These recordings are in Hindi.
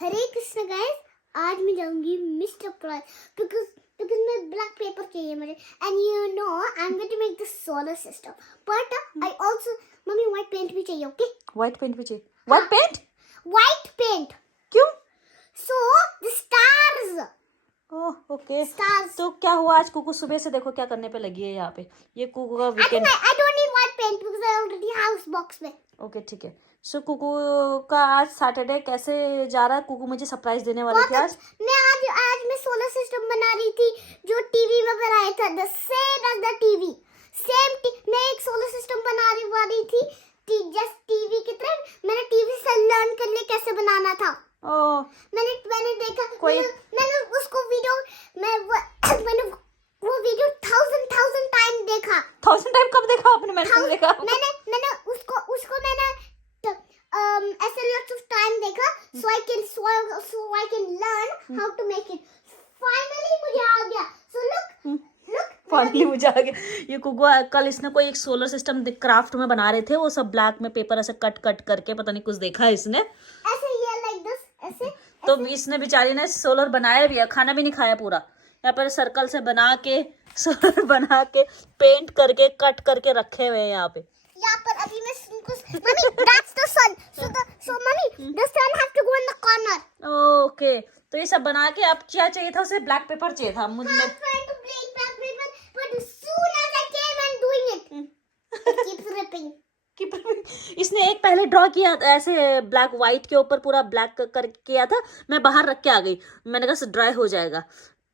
हरे कृष्ण गाइस, आज मैं जाऊंगी मिस्टर प्राइस because मैं ब्लैक पेपर चाहिए मुझे and you know I'm going to make the solar system but I also mummy white paint भी चाहिए. ओके व्हाइट पेंट भी चाहिए. व्हाइट पेंट व्हाइट पेंट क्यों? so the stars. Oh okay. Stars. तो क्या हुआ आज कुकू सुबह से देखो क्या करने पे लगी है यहाँ पे. ये कुकू का weekend. I don't need white paint because I already have box में. ओके ठीक है. सो कुकू का आज सैटरडे कैसे जा रहा है? कुकू मुझे सरप्राइज देने वाली थी आज. मैं सोलर सिस्टम बना रही थी जो टीवी में बनाया था. The same as the TV. मैं एक सोलर सिस्टम बनाने वाली थी जस्ट टीवी की तरह. मैंने टीवी से लर्न कर लिया कैसे बनाना था. ओह मैंने देखा कोई मैंने उसको वीडियो मैंने वो वीडियो 1000 टाइम देखा. 1000 टाइम कब देखा आपने? मैंने देखा. मैंने उसको मैंने ऐसे lots of time देखा so I can learn how to make it. Finally मुझे आ गया. So look फाइनली मुझे आ गया. ये कुकू कल इसने कोई एक सोलर सिस्टम क्राफ्ट में बना रहे थे. वो सब ब्लैक में पेपर ऐसे कट करके पता नहीं कुछ देखा है इसने. ऐसे ये like this ऐसे. तो इसने बेचारी ने सोलर बनाया भी है, खाना भी नहीं खाया पूरा. यहाँ पर सर्कल से बना के सोलर बना के पेंट करके कट करके रखे हुए हैं यहाँ पे. यहाँ पर अभी मैं mummy that's the sun. So mummy the sun have to go in the corner. Okay. तो ये सब बना के अब क्या चाहिए था उसे? ब्लैक पेपर चाहिए था मुझे. I'm trying to play black paper but as soon as I came and doing it it keeps ripping. इसने एक पहले ड्रॉ किया ऐसे ब्लैक व्हाइट के ऊपर पूरा ब्लैक कर किया था. मैं बाहर रख के आ गई. मैंने कहा ड्राई हो जाएगा.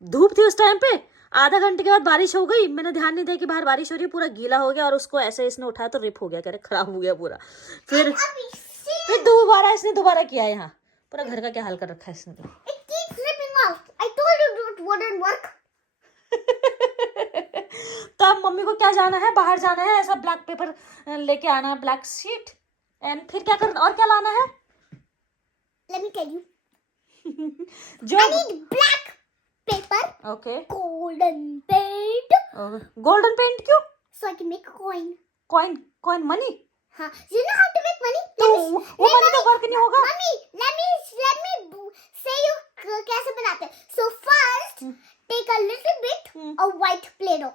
धूप थी उस टाइम पे. आधा घंटे के बाद बारिश हो गई. मैंने ध्यान नहीं दिया कि बाहर बारिश हो रही है. पूरा गीला हो गया और उसको ऐसे इसने उठाया तो रिप हो गया. कह रहे खराब हो गया पूरा. फिर इसने दोबारा किया. यहाँ पूरा घर का क्या हाल कर रखा है इसने. It keeps ripping off. I told you it wouldn't work. तो अब मम्मी को क्या जाना है? बाहर जाना है. ऐसा ब्लैक पेपर लेके आना है, ब्लैक शीट. एंड फिर क्या करना और क्या लाना है? Let me tell you. जो I need black paper. ओके. Golden paint. गोल्डन पेंट क्यों? So I can make a coin. Coin money. हाँ. You know how to make money? तो वो मनी तो वर्क नहीं होगा. Mommy, let me say you कैसे बनाते हैं. So first, take a little bit of white Play-Doh.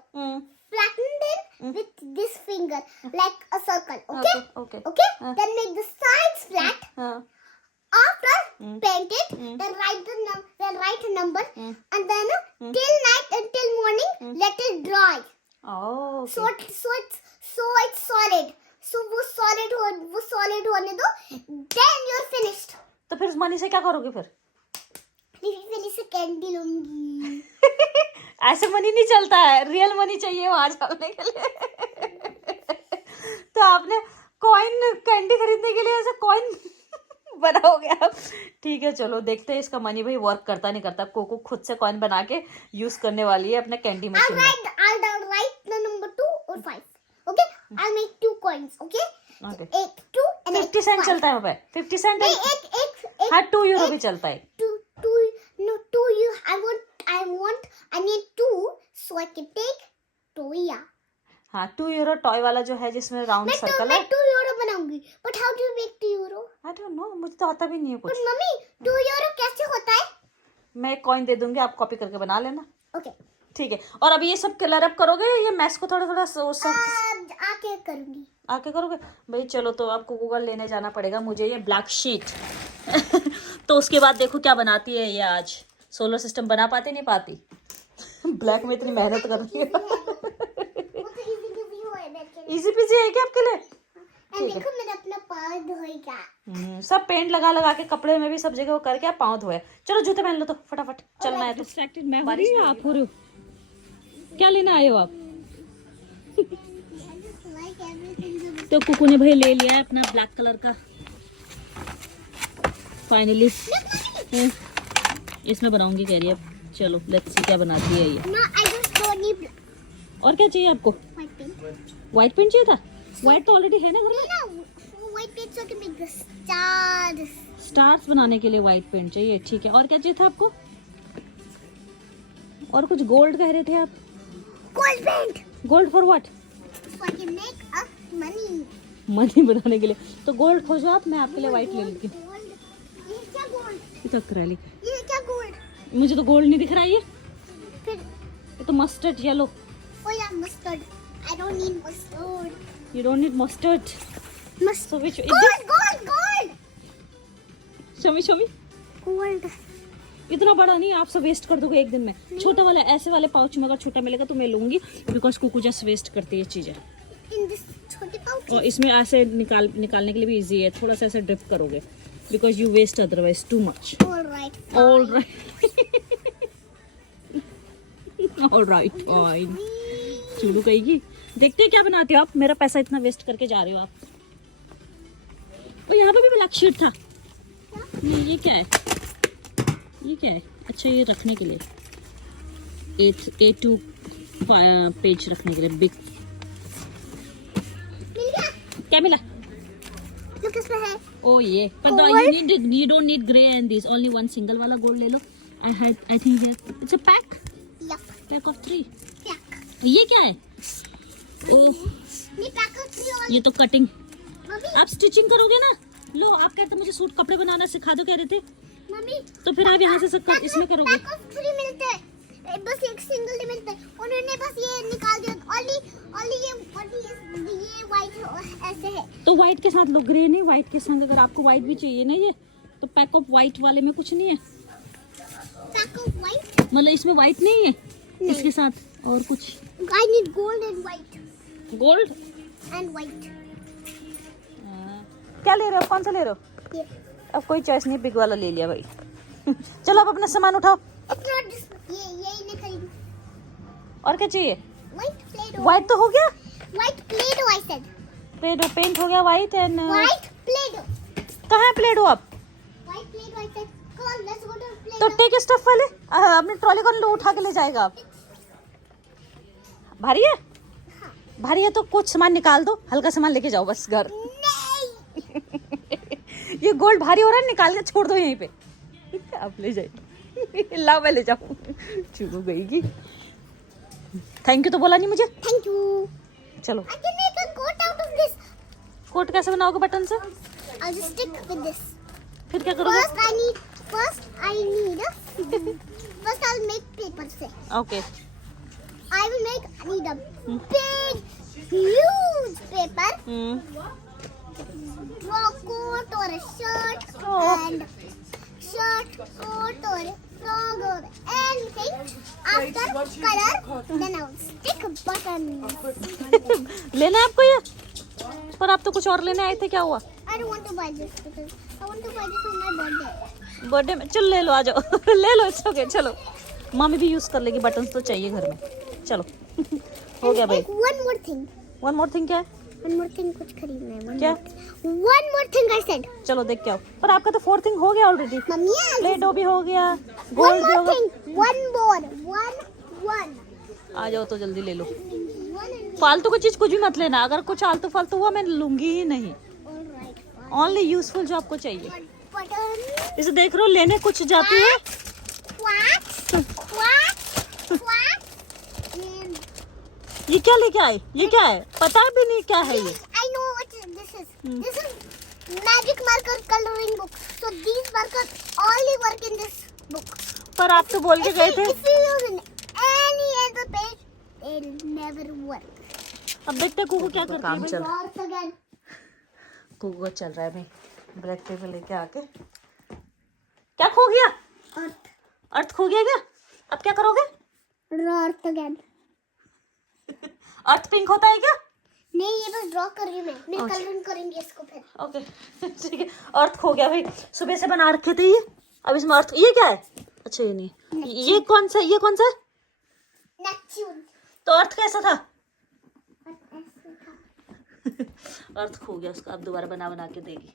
Flatten it with this finger like a circle. Okay? Okay? Then make the sides flat. After paint it, then write a number, and then till night until morning let it dry. Oh. So it's solid. So वो solid होने दो. Then you're finished. तो फिर मनी से क्या करोगे फिर? फिर इसे कैंडी लूंगी. ऐसे मनी नहीं चलता है. रियल मनी चाहिए वहां जाने के लिए. तो आपने कॉइन कैंडी खरीदने के लिए ऐसे कॉइन बनाओगे आप. ठीक है चलो देखते हैं इसका मनी भाई वर्क करता नहीं करता. कोको खुद से कॉइन बना के यूज करने वाली है अपने कैंडी मशीन में. I'll write the number 2 or 5. Okay? I'll make 2 coins. Okay? Okay. 2 and 50 Saint चलता है वहाँ पे. 50 सेंट. एक हाँ 2 यूरो भी चलता है. 2 you I need 2 so I can take toya. हाँ 2 यूरो टॉय वाला जो है जिसमें राउंड सर्कल है. मैं 2 यूरो बनाऊंगी. But how do you make 2 euro? I don't know. मुझे तो आता भी नहीं है कुछ. But मम्मी 2 euro कैसे होता है? मैं एक कॉइन दे दूंगी आप कॉपी करके बना लेना. Okay. ठीक है. और अभी ये सब कलर अप करोगे. ये मैस को थोड़ा सब आके करूंगी. आके करोगे भाई. चलो तो आपको गूगल लेने जाना पड़ेगा मुझे ये ब्लैक शीट. तो उसके बाद देखो क्या बनाती है ये आज. सोलर सिस्टम बना पाती नहीं पाती. ब्लैक में इतनी मेहनत कर रही है. इजी पीजी है क्या आपके लिए? देखो मेरा अपना पाँव धोएगा. सब पेंट लगा के कपड़े में भी सब जगह वो करके आप पाँव धोए. चलो जूते पहन लो तो फटाफट चलना है. तो डिस्ट्रैक्टेड मैं हो रही हूँ. आप हो रहे हो. क्या लेना आए हो आप? तो कुकू ने भाई ले लिया है अपना ब्लैक कलर का फाइनली. इसमें बनाऊंगी कह रही है. चलो लेट्स सी क्या बनाती है ये. No, I just don't need और क्या चाहिए आपको? white paint. व्हाइट पेंट चाहिए था. व्हाइट तो ऑलरेडी है ना घर में. No, white paint so I can make the stars. Stars बनाने के लिए व्हाइट पेंट चाहिए. ठीक है. और क्या चाहिए था आपको? और कुछ गोल्ड कह रहे थे आप. Gold paint. Gold for what? So I can make us money. Money बनाने के लिए. तो गोल्ड खोजो आप. मैं आपके लिए व्हाइट ले लेती हूँ. Gold. ये क्या gold? ये तो एक्रेलिक है। ये क्या गोल्ड? मुझे तो गोल्ड नहीं दिख रहा है ये फिर तो mustard yellow. oh yeah, mustard. I don't need mustard. You don't need mustard. Mustard. So which is Gold. show me. Gold. इतना बड़ा नहीं, आप सब वेस्ट कर दोगे एक दिन में। छोटा वाला ऐसे वाले पाउच में अगर छोटा मिलेगा तो मैं लूंगी, बिकॉज कुकू जस्ट वेस्ट करती है चीजें। In this छोटे pouch. और इसमें ऐसे निकालने के लिए भी इजी है, थोड़ा सा ऐसे ड्रिप करोगे, because you waste otherwise too much. Alright. Alright fine. चूलू कहेगी, देखते हैं क्या बनाते हो आप, मेरा पैसा इतना वेस्ट करके जा रहे हो आप। और यहाँ पे भी ब्लैक शीट था। ये क्या है? ये क्या है? अच्छा, ये रखने के लिए A2 पेज रखने के लिए बिग। मिल गया? क्या मिला? Look इसमें है। ओ ये Gold? you don't need gray and this, only one single वाला गोल्ड ले लो। I think it's a pack Yup. of 3। Pack. ये क्या है? ओह, ये pack of 3 और ये तो कटिंग। मम्मी आप स्टिचिंग करोगे ना? लो, आप कहते मुझे सूट कपड़े बनाना सिखा दो कह रहे थे, मम्मी तो फिर आप यहाँ से सब इसमें करोगे। पैक ऑफ 3 मिलते हैं, बस एक सिंगल नहीं मिलते। उन्होंने बस ये निकाल दिया। ओनली ये व्हाइट ऐसे है। तो व्हाइट के साथ लो, ग्रे नहीं, व्हाइट के साथ। अगर आपको व्हाइट भी चाहिए ना ये, तो पैक ऑफ व्हाइट वाले में कुछ नहीं है। पैक ऑफ व्हाइट मतलब इसमें व्हाइट नहीं है, नहीं। इसके साथ और कुछ। I need gold and white gold and white. क्या ले रहे हो? कौन सा ले रहे हो? ये अब कोई चॉइस नहीं, बिग वाला ले लिया भाई। चलो अब अपना सामान उठाओ। यही नहीं खरीद। और क्या चाहिए? White Play-Doh. व्हाइट तो हो गया, white Play-Doh I said. Paint हो गया व्हाइट एंड व्हाइट प्लेडो। कहाँ है प्लेट हो आप? White Play-Doh I said. Come on let's go to तो प्लेडो। टेक स्टफ वाले अपने ट्रॉली को उठा के ले जाएगा आप। भारी है? हाँ। भारी है तो कुछ सामान निकाल दो, हल्का सामान लेके जाओ बस घर। नहीं। ये गोल्ड भारी हो रहा है, निकाल के छोड़ दो यहीं पे। आप ले जाइए। लाओ मैं ले जाऊँ। चुगू गई। थैंक यू तो बोला नहीं मुझे। Thank you. चलो, I can make a coat out of this. Coat कैसे बनाओगे बटन से? I'll just stick with this. फिर क्या करोगे? First I'll make paper से. Okay. I need a big, huge paper. Draw coat or a shirt and coat or frog or anything. After color, then I'll stick a button. लेना है आपको ये? पर आप तो कुछ और लेने आए थे, क्या हुआ? I don't want to buy this because I want to buy this on my birthday. Birthday में? चलो ले लो, आ जाओ। ले लो, इट्स ओके। चलो, मम्मी भी यूज कर लेगी, बटन्स तो चाहिए घर में। चलो। हो गया भाई। One more thing. One more thing क्या है? One more thing कुछ खरीदना है। क्या? One more thing I said. चलो देख के आओ। पर आपका तो 4 थिंग हो गया ऑलरेडी। मम्मी प्लेटो भी हो गया, one गोल्ड भी हो more गया। thing. One more. One. आ जाओ तो जल्दी ले लो। One and फालतू की चीज कुछ भी मत लेना, अगर कुछ आलतू फालतू हुआ मैं लूंगी ही नहीं। alright. ओनली यूजफुल जो आपको चाहिए। Button. इसे देख रहे हो, लेने कुछ जाती है। Quack. And ये क्या लेके आए? ये क्या है? पता भी नहीं क्या है ये। I know what this is. This is magic marker coloring book. So these markers only work in this book. पर आप तो बोल के गए थे। If you use in any other page, it'll never work. अब देखते हैं कुकू क्या करती है। काम चल रहा है, Yours again. कुकू को चल रहा है भाई, ब्लैक टेबल लेके आके। क्या खो गया? Earth. अर्थ खो गया क्या? अब क्या करोगे? Earth again. अर्थ पिंक होता है क्या? नहीं, ये बस ड्रॉ कर रही हूँ मैं कलरिंग करेंगे इसको फिर। ओके। ठीक है, अर्थ खो गया भाई, सुबह से बना रखे थे ये। अब इसमें अर्थ, ये क्या है? अच्छा ये नहीं, ये कौन सा है? नेपच्यून। तो अर्थ कैसा था? अर्थ खो गया, उसका अब दोबारा बना के देगी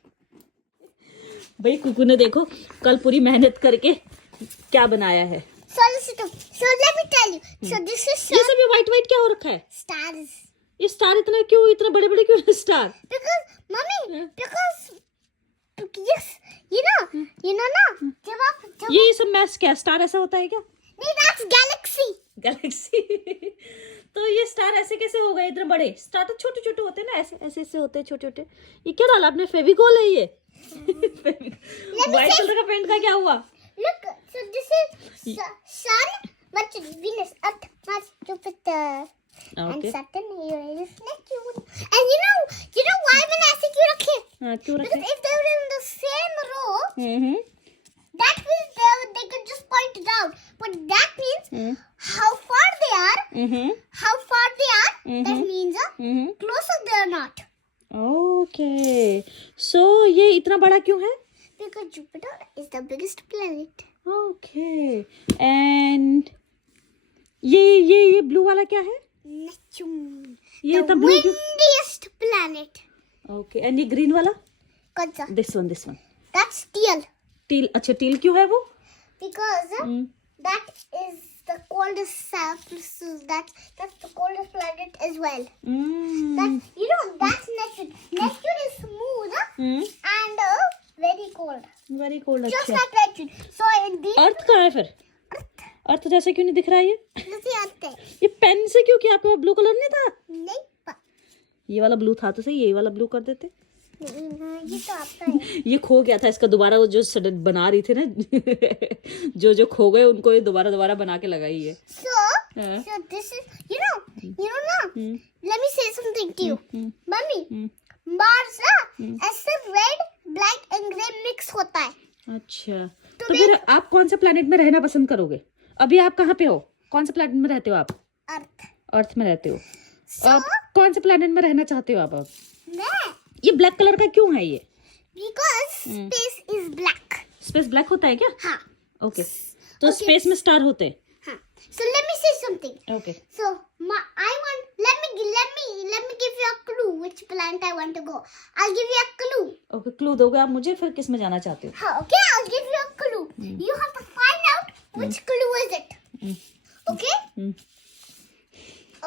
भाई। कुकू ने देखो कल पूरी मेहनत करके क्या बनाया है। So let me tell you. So this is ये सब ये व्हाइट क्या हो रखा है? stars. ये स्टार इतने बड़े बड़े क्यों है star? Because mommy, because yes, you know ना जब ये सब मैच क्या? स्टार ऐसा होता है क्या? नहीं, that's galaxy. गैलेक्सी। तो ये स्टार ऐसे कैसे हो गए इतने बड़े? स्टार तो छोटे छोटे होते हैं ना, ऐसे ऐसे ऐसे होते हैं छोटे छोटे। ये क्या डाला आपने? फेविकोल है ये? व्हाइट कलर का पेंट का क्या हुआ? Look, so this is Sun, Mercury, Venus, Earth, Mars, Jupiter, and Okay. Saturn, Uranus, Neptune. And you know why मैंने ऐसे क्यों रखे? हाँ, क्यों रखे? Because if they were in the same row, hmm that means they could just point it out. But that means how far they are. How far they are. That means closer they are not. Okay, so ये इतना बड़ा क्यों है? Because Jupiter is the biggest planet. Okay, and ये ब्लू वाला क्या है? Neptune. ये The तो blue क्यों? windiest planet. ओके, एंड ये ग्रीन वाला? कौन सा? This one That's teal. Teal, अच्छा टील क्यों है वो? Because that is the coldest that's the coldest planet as well. That's Neptune. Neptune is smooth and very cold. Very cold. Just अच्छा, like Neptune. So in this अर्थ कहाँ है फिर? अर्थ जैसे क्यों नहीं दिख रहा है ये? जैसे आते हैं। ये पेन से क्यों किया? आपके पास ब्लू कलर नहीं था? नहीं ये वाला ब्लू था तो सही, ये वाला ब्लू कर देते। ये तो आता है। ये खो गया था इसका, दोबारा वो जो सडन बना रही थी ना जो खो गए उनको ये दोबारा बना के लगाई है। So this is you know ना। Let me say something to you, mummy. Mars ना ऐसे red, black and grey mix होता है। अच्छा, तो फिर आप कौन से प्लेनेट में रहना पसंद करोगे? अभी आप कहाँ पे हो? कौन से प्लेनेट में रहते हो आप? अर्थ में रहते हो। अब कौन से प्लेनेट में रहना चाहते हो आप? मैं ये ब्लैक कलर का क्यों है ये? because space is black. Space black होता है क्या? हाँ। ओके, तो स्पेस में स्टार होते हैं। हाँ। So let me say something. Okay, So let me give you a clue which planet I want to go. I'll give you a clue. Okay, clue दोगे आप मुझे, फिर किस में जाना चाहते हो? हाँ, okay, I'll give you a clue. You have to find out which clue is it. Okay?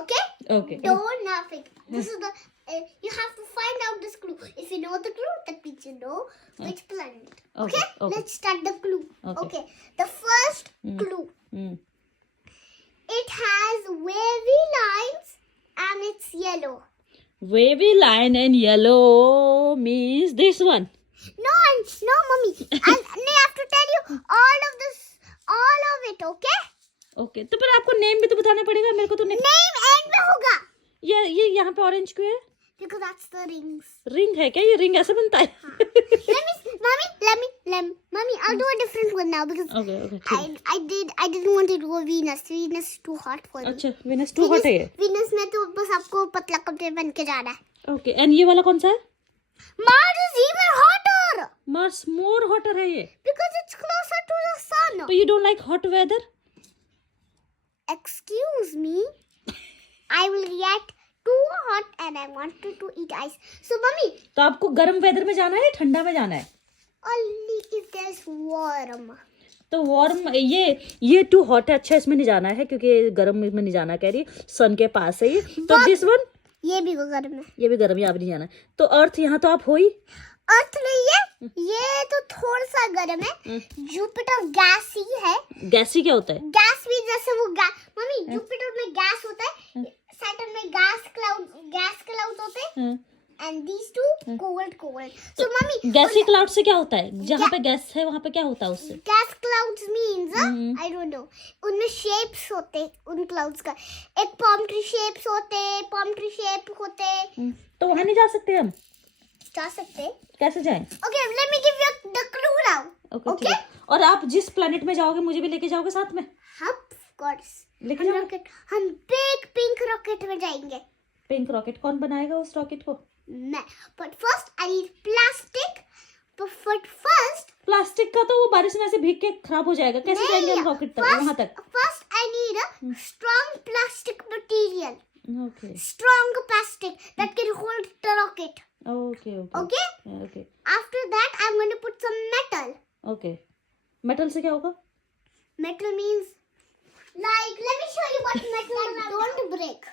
Okay? Okay, Don't nothing. This is the you have to find out this clue. If you know the clue, that means you know which planet. Okay? Okay. Let's start the clue. Okay. The first clue. It has wavy lines and it's yellow. wavy line and yellow means this one. No, mommy. I have to tell you all of it, okay? Okay, तो फिर आपको नेम भी तो बताना पड़ेगा मेरे को। तो Name end में होगा. ये यहाँ पे ऑरेंज क्यों है? Because that's the rings. Ring है क्या? ये रिंग ऐसे बनता है? Mommy, I'll do a different one now because okay, ठीक। I didn't want to go Venus. Venus is too hot for me. अच्छा, Venus टू हॉट है ये। Venus में तो बस आपको पतला कपड़े पहन के जाना है। ओके, एंड ये वाला कौन सा है? Mars is even hotter Mars more hotter है ये। because it's closer to the sun. तो you don't like hot weather? Excuse me, I will react too hot and I wanted to eat ice. So, mommy, तो आपको गर्म वेदर में जाना है, ठंडा में जाना है? only if there's warm. तो वार्म, ये टू हॉट है। अच्छा, इसमें नहीं जाना है क्योंकि गर्म में नहीं जाना कह रही, सन के पास है ये। तो दिस वन, ये भी गर्म है। ये भी गर्म, यहाँ भी नहीं जाना है। तो अर्थ यहाँ तो आप हो ही। अर्थ नहीं है, ये तो थोड़ा सा गर्म है। जुपिटर गैस ही है। गैसी क्या होता है? गैस भी जैसे वो मम्मी, जुपिटर में गैस होता है, सैटर्न में गैस क्लाउड होते हैं, and these too cold. So mummy, gassy cloud से क्या होता है? जहाँ पे गैस है वहाँ पे क्या होता है उससे? Gas clouds means I don't know, उनमें शेप्स होते हैं उन क्लाउड्स का। एक palm tree शेप होते। तो वहाँ नहीं जा सकते हम? जा सकते। कैसे जाएं? Okay, let me give you the clue now. Okay, और आप जिस प्लेनेट में जाओगे मुझे भी लेके जाओगे साथ में? Of course. लेके हम जाओ। रॉकेट, हम बिग पिंक रॉकेट में जाएंगे। पिंक रॉकेट कौन बनाएगा उस रॉकेट को? मैं। But first I need plastic. But first plastic का तो वो बारिश में ऐसे भीग के खराब हो जाएगा। कैसे जाएंगे हम रॉकेट तक, वहाँ तक? First I need a strong plastic material. Okay, Strong plastic that can hold the rocket. Okay, Okay? After that, I'm going to put some metal. Okay. Metal से क्या होगा? Metal means, like, let me show you what metal don't break.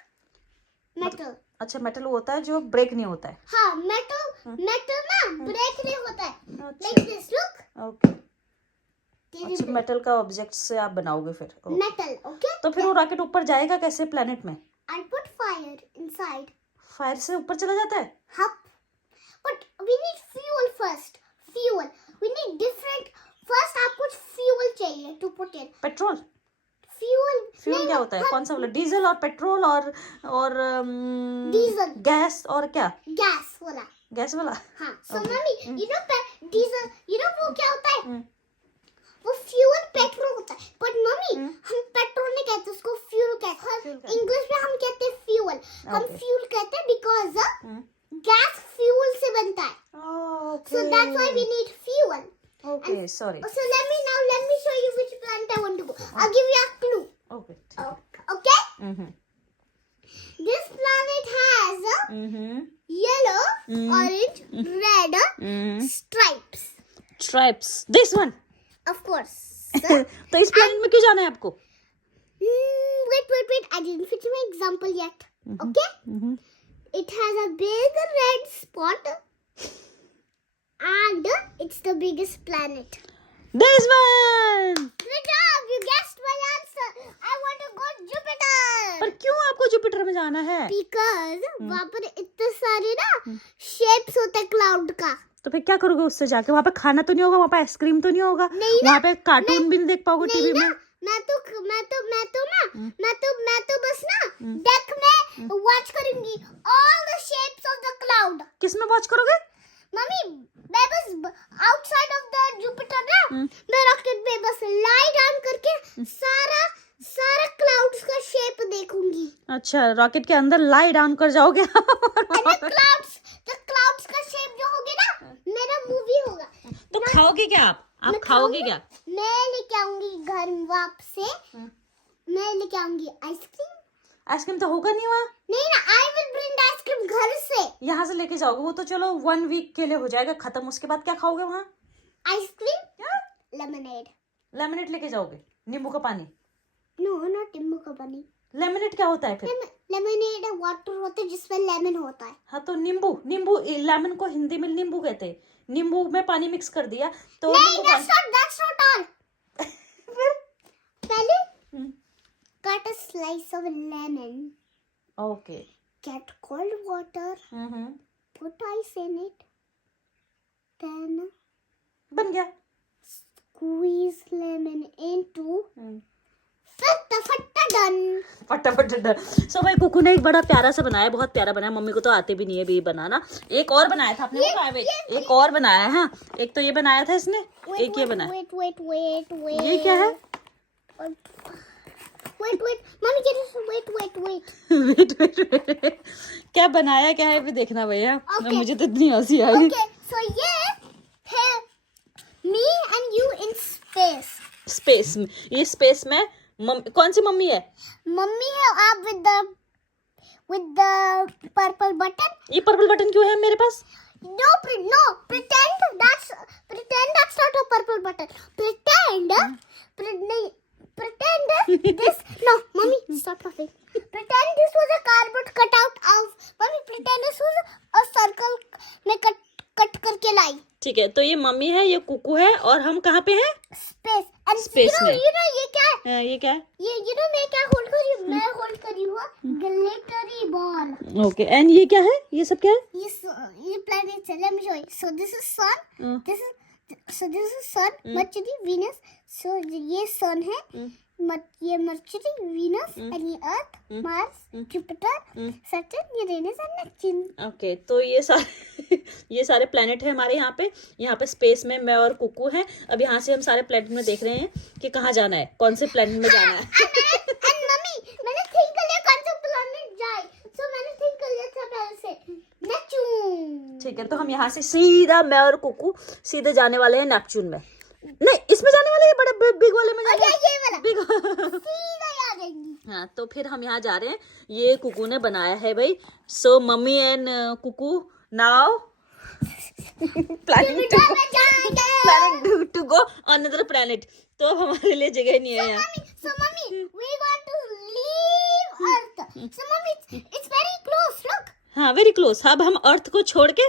Metal. अच्छा, मेटल होता है जो ब्रेक नहीं होता है। हाँ, metal ना break नहीं होता है। अच्छा। Like this, look. ओके, अच्छा, मेटल का ऑब्जेक्ट से आप बनाओगे फिर? ओके। Metal, okay? तो फिर वो रॉकेट ऊपर जाएगा कैसे प्लेनेट में? I'll put fire inside. Fire से ऊपर चला जाता है? Hup. But we need fuel first. fuel. We need different. First, आपको fuel चाहिए to put in. Petrol Fuel. Fuel क्या होता है? कौन सा वाला? डीजल और पेट्रोल और Diesel. गैस और क्या? Gas वाला. गैस वाला? हाँ. So Okay. mummy, you know diesel. You know वो क्या होता है? वो fuel पेट्रोल होता है. But mummy, हम पेट्रोल नहीं कहते उसको fuel कहते हैं. इंग्लिश में हम कहते हैं fuel. हम Okay. fuel कहते हैं because gas fuel से बनता है. Okay. So that's why we need fuel. Okay, sorry. So let me show you which planet I want to go. I'll give you a clue. Okay. ठीक है. Okay? Mhm. This planet has Mhm. yellow, orange, red stripes. Stripes. This one. Of course. तो इस प्लेनेट में क्यों जाना है आपको? Wait. I didn't finish my example yet. Okay? Mhm. It has a big red spot. And it's the biggest planet. This one. Good job! You guessed my answer. I want to go Jupiter. पर क्यों आपको जुपिटर में जाना है? Because वहाँ पर इतने सारे ना shapes होते हैं cloud का. तो फिर क्या करोगे उससे जाके? वहाँ पे खाना तो नहीं होगा, वहाँ पे आइसक्रीम तो नहीं होगा, नहीं ना, वहाँ पे कार्टून भी नहीं देख पाओगे टीवी में. मैं तो बस ना डेक में वॉच करूंगी all the shapes of the cloud. किस में वॉच करोगे? मम्मी मैं बस आउटसाइड ऑफ द जुपिटर ना मैं रॉकेट में बस लाई डाउन करके सारा क्लाउड्स का शेप देखूंगी. अच्छा, रॉकेट के अंदर लाई डाउन कर जाओगे. क्लाउड्स का शेप जो होगे ना मेरा मूवी होगा. तो खाओगे क्या आप? मैं खाओगे क्या? मैं लेके आऊंगी घर वापस से. मैं लेके आऊंगी आइसक्रीम. आइसक्रीम तो होगा नहीं वहाँ. नहीं ना, आई विल ब्रिंग आइसक्रीम घर से. यहाँ से लेके जाओगे, वो तो चलो 1 वीक के लिए हो जाएगा खत्म. उसके बाद क्या खाओगे वहाँ? Ice cream, lemonade. लेमनेड लेके जाओगे? नींबू का पानी? नो नॉट नींबू का पानी. लेमनेड क्या होता है फिर? लेमनेड वाटर होता है जिसमें लेमन होता है. हाँ तो नींबू लेमन को हिंदी में नींबू कहते हैं. नींबू में पानी मिक्स कर दिया तो नहीं, that's not all. फिर पहले cut a slice of lemon. Okay. Get cold water. Put ice in it. Then बन गया. squeeze lemon into. फटा डन. फटाफट डन. सो भाई कुकू ने एक बड़ा प्यारा सा बनाया, बहुत प्यारा बनाया. मम्मी को तो आते भी नहीं है भी बनाना. एक और बनाया था आपने बताया. एक और बनाया है. हाँ, एक तो ये बनाया था इसने, एक ये बनाया. Wait. ये क्या है? Wait. Mommy, wait. वेट. क्या बनाया क्या है भी देखना भैया. Okay. मुझे तो इतनी हंसी आई. Okay, so ये है me and you in space. Space में. ये स्पेस में कौन सी मम्मी है? मम्मी है आप with the purple button. ये पर्पल बटन क्यों है मेरे पास? No, pretend that's not a purple button. Pretend this. No, mommy, stop laughing. Pretend this was a cardboard cutout of. Mommy, pretend this was a circle में कट करके लाई. ठीक है, तो ये मम्मी है, ये कुकू है, और हम कहाँ पे हैं? Space. And Space में. you know ये क्या है? ये क्या है? ये मैं क्या होल्ड कर रही हूँ? मैं होल्ड कर रही हूँ glittery ball. ओके. एंड ये क्या है? ये सब क्या है? ये planet है. Let me show you. So this is sun. This is sun. Mercury, Venus. So ये sun है. ये Mercury, Venus, and ये Earth, Mars, Jupiter, Saturn, Uranus and Neptune. Okay. तो ये सारे प्लेनेट है हमारे यहाँ पे स्पेस में मैं और कुकू हैं. अब यहाँ से हम सारे प्लेनेट में देख रहे हैं कि कहाँ जाना है, कौन से प्लेनेट में जाना है. And मम्मी मैंने थिंक कर लिया कौन सा प्लेनेट जाए. So मैंने थिंक कर लिया था पहले से नेपच्यून. ठीक है, तो हम यहाँ से सीधा मैं और कुकू सीधे जाने वाले हैं नेपच्यून में. नहीं, इसमें जाने वाले हैं, बड़े बिग वाले में जाने. ये वाला बिग. सीधा आ जाएंगी. हाँ, तो फिर हम यहाँ जा रहे हैं. ये कुकू ने बनाया है भाई. So mummy and Kuku now planning to go another planet. तो अब हमारे लिए जगह नहीं है यहाँ. So mommy, we want to leave Earth. So mommy, it's very close. Look. हाँ, वेरी क्लोज. अब हम अर्थ को छोड़ के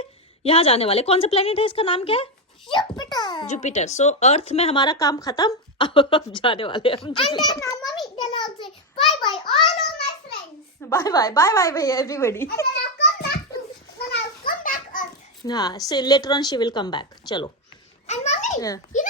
यहाँ जाने वाले. कौन सा प्लेनेट है, इसका नाम क्या है? Jupiter. जुपिटर. सो अर्थ में हमारा काम खत्म. अब जाने वाले हम And then mommy, then I'll say bye all of my friends. Bye bye everybody. And then I'll come back Earth. हाँ, say later on she will come back. चलो. Hey, Yeah. you